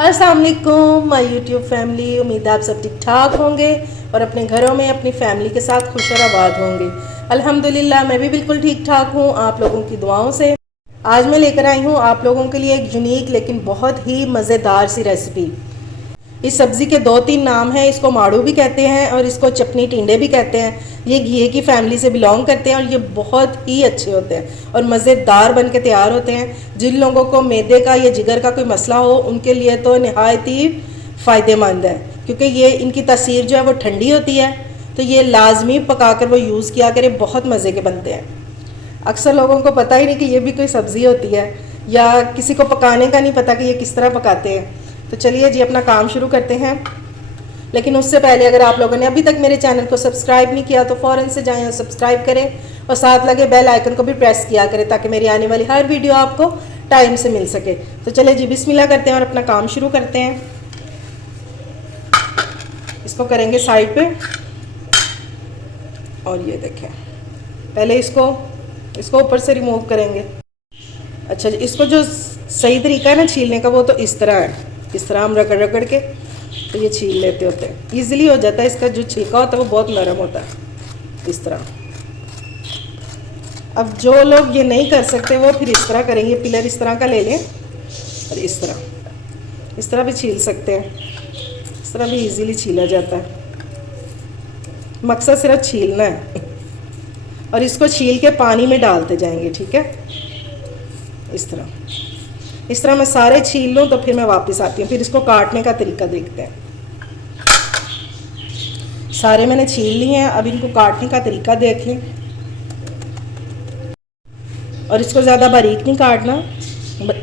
अस्सलाम वालेकुम my YouTube family. उम्मीद है आप सब ठीक ठाक होंगे और अपने घरों में अपनी फैमिली के साथ खुश और आबाद होंगे। अल्हम्दुलिल्लाह मैं भी बिल्कुल ठीक ठाक हूँ आप लोगों की दुआओं से। आज मैं लेकर आई हूँ आप लोगों के लिए एक यूनिक लेकिन बहुत ही मज़ेदार सी रेसिपी। इस सब्ज़ी के 2-3 नाम हैं। इसको माड़ू भी कहते हैं और इसको चपनी टिंडे भी कहते हैं। ये घिए की फैमिली से बिलोंग करते हैं और ये बहुत ही अच्छे होते हैं और मज़ेदार बन के तैयार होते हैं। जिन लोगों को मैदे का या जिगर का कोई मसला हो उनके लिए तो नहायत ही फ़ायदेमंद है, क्योंकि ये इनकी तासीर जो है वो ठंडी होती है। तो ये लाजमी पका कर वो यूज़ किया करें, बहुत मज़े के बनते हैं। अक्सर लोगों को पता ही नहीं कि ये भी कोई सब्ज़ी होती है, या किसी को पकाने का नहीं पता कि ये किस तरह पकाते हैं। तो चलिए जी अपना काम शुरू करते हैं। लेकिन उससे पहले अगर आप लोगों ने अभी तक मेरे चैनल को सब्सक्राइब नहीं किया तो फ़ौरन से जाएं और सब्सक्राइब करें और साथ लगे बेल आइकन को भी प्रेस किया करें ताकि मेरी आने वाली हर वीडियो आपको टाइम से मिल सके। तो चलिए जी बिस्मिल्लाह करते हैं और अपना काम शुरू करते हैं। इसको करेंगे साइड पे और ये देखें, पहले इसको ऊपर से रिमूव करेंगे। अच्छा, इसको जो सही तरीका है ना छीलने का वो तो इस तरह है। इस तरह हम रगड़ रगड़ के तो ये छील लेते होते हैं, ईजिली हो जाता है। इसका जो छिलका होता है वो बहुत नरम होता है इस तरह। अब जो लोग ये नहीं कर सकते वो फिर इस तरह करेंगे, पिलर इस तरह का ले लें और इस तरह भी छील सकते हैं। इस तरह भी ईजिली छीला जाता है, मकसद सिर्फ छीलना है। और इसको छील के पानी में डालते जाएंगे, ठीक है। इस तरह मैं सारे छील लूँ तो फिर मैं वापस आती हूँ, फिर इसको काटने का तरीका देखते हैं। सारे मैंने छील लिए हैं, अब इनको काटने का तरीका देख लें। और इसको ज़्यादा बारीक नहीं काटना,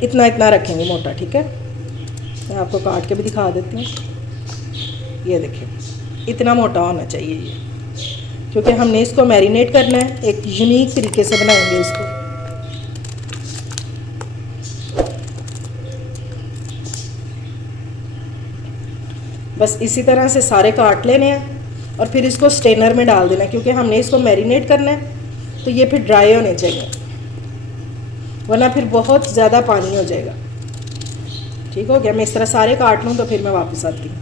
इतना इतना रखेंगे मोटा, ठीक है। मैं आपको काट के भी दिखा देती हूँ। ये देखिए इतना मोटा होना चाहिए ये, क्योंकि हमने इसको मैरिनेट करना है। एक यूनिक तरीके से बनाएंगे इसको। बस इसी तरह से सारे काट लेने हैं और फिर इसको स्ट्रेनर में डाल देना है, क्योंकि हमने इसको मैरिनेट करना है तो ये फिर ड्राई होने चाहिए, वरना फिर बहुत ज़्यादा पानी हो जाएगा। ठीक हो गया। मैं इस तरह सारे काट लूँ तो फिर मैं वापस आती हूँ।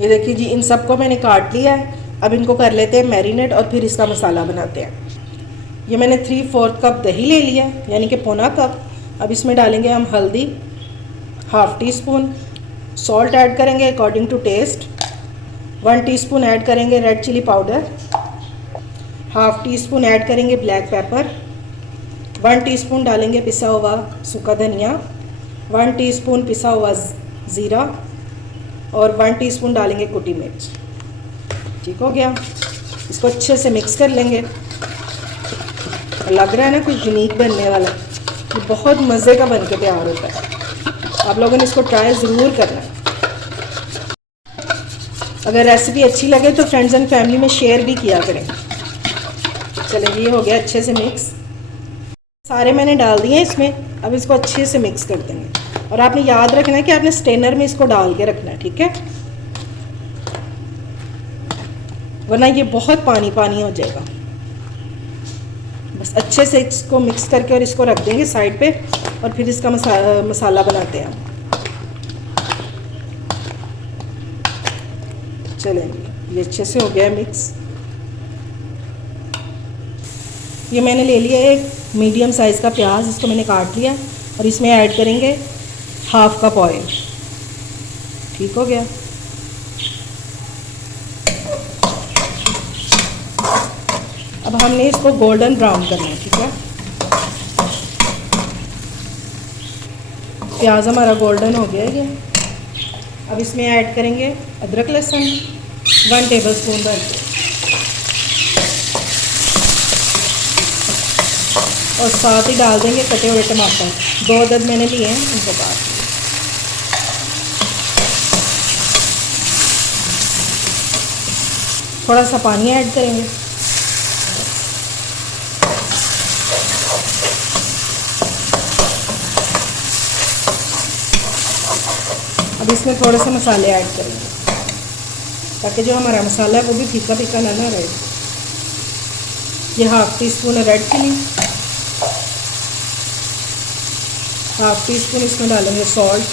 ये देखिए जी, इन सबको मैंने काट लिया है। अब इनको कर लेते हैं मैरिनेट और फिर इसका मसाला बनाते हैं। ये मैंने 3/4 कप दही ले लिया, यानी कि पौना कप। अब इसमें डालेंगे हम हल्दी, ½ टीस्पून सॉल्ट ऐड करेंगे according to taste. 1 teaspoon add करेंगे red chilli powder, ½ teaspoon add करेंगे ब्लैक पेपर, 1 टीस्पून डालेंगे पिसा हुआ सूखा धनिया, 1 टीस्पून पिसा हुआ ज़ीरा और 1 टीस्पून डालेंगे कुटी मिर्च। ठीक हो गया। इसको अच्छे से मिक्स कर लेंगे। लग रहा है ना कुछ यूनिक बनने वाला, ये बहुत मज़े का बन के तैयार होता है। आप लोगों ने इसको ट्राई ज़रूर करना है। अगर रेसिपी अच्छी लगे तो फ्रेंड्स एंड फैमिली में शेयर भी किया करें। चलिए ये हो गया अच्छे से मिक्स। सारे मैंने डाल दिए हैं इसमें। अब इसको अच्छे से मिक्स कर देंगे और आपने याद रखना है कि आपने स्ट्रेनर में इसको डाल के रखना है, ठीक है, वरना ये बहुत पानी पानी हो जाएगा। बस अच्छे से इसको मिक्स करके और इसको रख देंगे साइड पे और फिर इसका मसाला बनाते हैं। चलेंगे, ये अच्छे से हो गया मिक्स। ये मैंने ले लिया एक मीडियम साइज़ का प्याज, इसको मैंने काट लिया और इसमें ऐड करेंगे ½ कप ऑयल। ठीक हो गया। अब हमने इसको गोल्डन ब्राउन करना है, ठीक है। प्याज हमारा गोल्डन हो गया ये। अब इसमें ऐड करेंगे अदरक लहसुन 1 टेबलस्पून भर के और साथ ही डाल देंगे कटे हुए टमाटर। 2 अदद मैंने लिए हैं, उनको काट लिया। थोड़ा सा पानी ऐड करेंगे। अब इसमें थोड़े से मसाले ऐड करेंगे ताकि जो हमारा मसाला है वो भी फीका फीका ना रहे। ये ½ teaspoon red chilli, half teaspoon इसमें डालेंगे सॉल्ट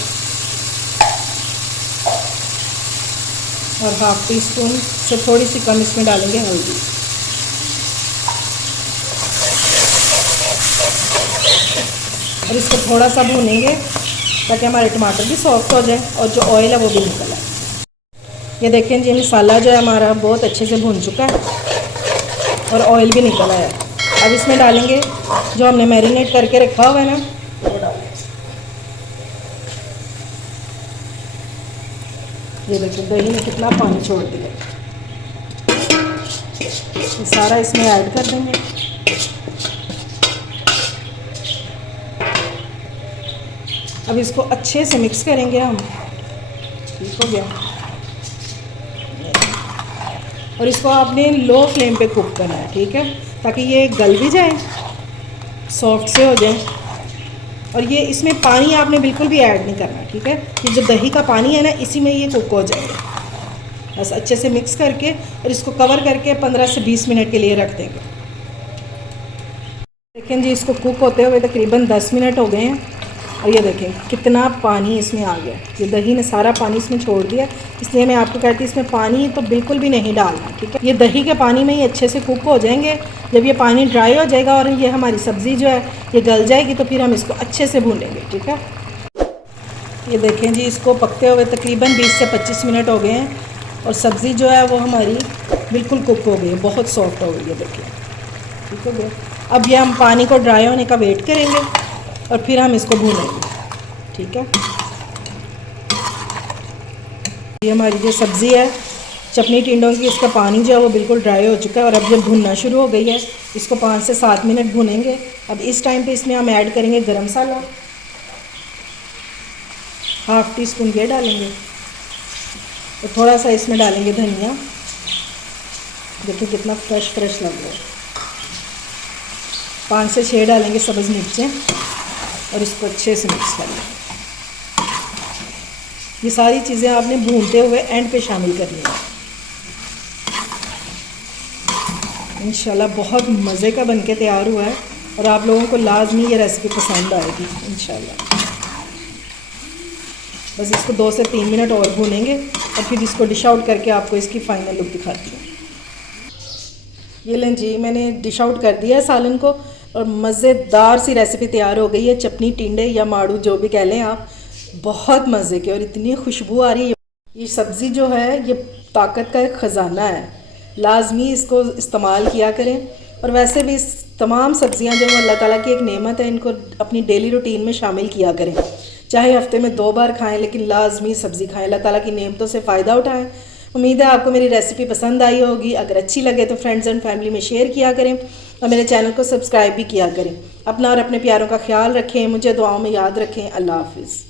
और हाफ टी स्पून से थोड़ी सी कम इसमें डालेंगे हल्दी। और इसको थोड़ा सा भूनेंगे ताकि हमारे टमाटर भी सॉफ्ट हो जाए और जो ऑयल है वो भी निकल आए। ये देखें जी, मसाला जो है हमारा बहुत अच्छे से भून चुका है और ऑयल भी निकल आया है। अब इसमें डालेंगे जो हमने मैरिनेट करके रखा हुआ है ना, वो डालेंगे। ये देखिए दही ने कितना पानी छोड़ दिया, ये सारा इसमें ऐड कर देंगे। अब इसको अच्छे से मिक्स करेंगे हम। ठीक हो गया। और इसको आपने लो फ्लेम पे कुक करना है, ठीक है, ताकि ये गल भी जाए, सॉफ्ट से हो जाए। और ये इसमें पानी आपने बिल्कुल भी ऐड नहीं करना, ठीक है। ये जो दही का पानी है ना, इसी में ये कुक हो जाएगा। बस अच्छे से मिक्स करके और इसको कवर करके 15 से 20 मिनट के लिए रख देंगे। देखें जी, इसको कुक होते हुए तकरीबन 10 मिनट हो गए हैं और ये देखें कितना पानी इसमें आ गया। ये दही ने सारा पानी इसमें छोड़ दिया, इसलिए मैं आपको कहती हूँ इसमें पानी तो बिल्कुल भी नहीं डालना, ठीक है। ये दही के पानी में ही अच्छे से कुक हो जाएंगे। जब ये पानी ड्राई हो जाएगा और ये हमारी सब्ज़ी जो है ये गल जाएगी, तो फिर हम इसको अच्छे से भूनेंगे, ठीक है। ये देखें जी, इसको पकते हुए तकरीबन 20 से 25 मिनट हो गए हैं और सब्ज़ी जो है वो हमारी बिल्कुल कुक हो गई है, बहुत सॉफ्ट हो गई है। देखिए ठीक हो गया। अब ये हम पानी को ड्राई होने का वेट करेंगे और फिर हम इसको भूनेंगे, ठीक है। ये हमारी जो सब्ज़ी है चपनी टिंडों की, इसका पानी जो है वो बिल्कुल ड्राई हो चुका है और अब जब भुनना शुरू हो गई है, इसको 5 से 7 मिनट भुनेंगे। अब इस टाइम पे इसमें हम ऐड करेंगे गरम मसाला, हाफ टी स्पून ये डालेंगे और थोड़ा सा इसमें डालेंगे धनिया। देखिए कितना फ्रेश फ्रेश लग रहा है। 5 से 6 डालेंगे सब्ज़ मिर्चें और इसको अच्छे से मिक्स कर लेंगे। ये सारी चीज़ें आपने भूनते हुए एंड पे शामिल करनी है। इंशाल्लाह बहुत मज़े का बनके तैयार हुआ है और आप लोगों को लाजमी ये रेसिपी पसंद आएगी इंशाल्लाह। बस इसको 2 से 3 मिनट और भूनेंगे और फिर इसको डिश आउट करके आपको इसकी फ़ाइनल लुक दिखाती हूँ। ये लें जी, मैंने डिश आउट कर दिया है सालन को और मज़ेदार सी रेसिपी तैयार हो गई है। चपनी टिंडे या माड़ू जो भी कह लें आप, बहुत मज़े की और इतनी खुशबू आ रही है। ये सब्ज़ी जो है ये ताकत का एक ख़जाना है, लाजमी इसको इस्तेमाल किया करें। और वैसे भी तमाम सब्ज़ियां जो अल्लाह ताला की एक नेमत है, इनको अपनी डेली रूटीन में शामिल किया करें। चाहे हफ्ते में 2 बार खाएं, लेकिन लाजमी सब्ज़ी खाएं। अल्लाह ताला की नेमतों से फ़ायदा उठाएं। उम्मीद है आपको मेरी रेसिपी पसंद आई होगी। अगर अच्छी लगे तो फ्रेंड्स एंड फैमिली में शेयर किया करें और मेरे चैनल को सब्सक्राइब भी किया करें। अपना और अपने प्यारों का ख्याल रखें, मुझे दुआओं में याद रखें। अल्लाह हाफिज़।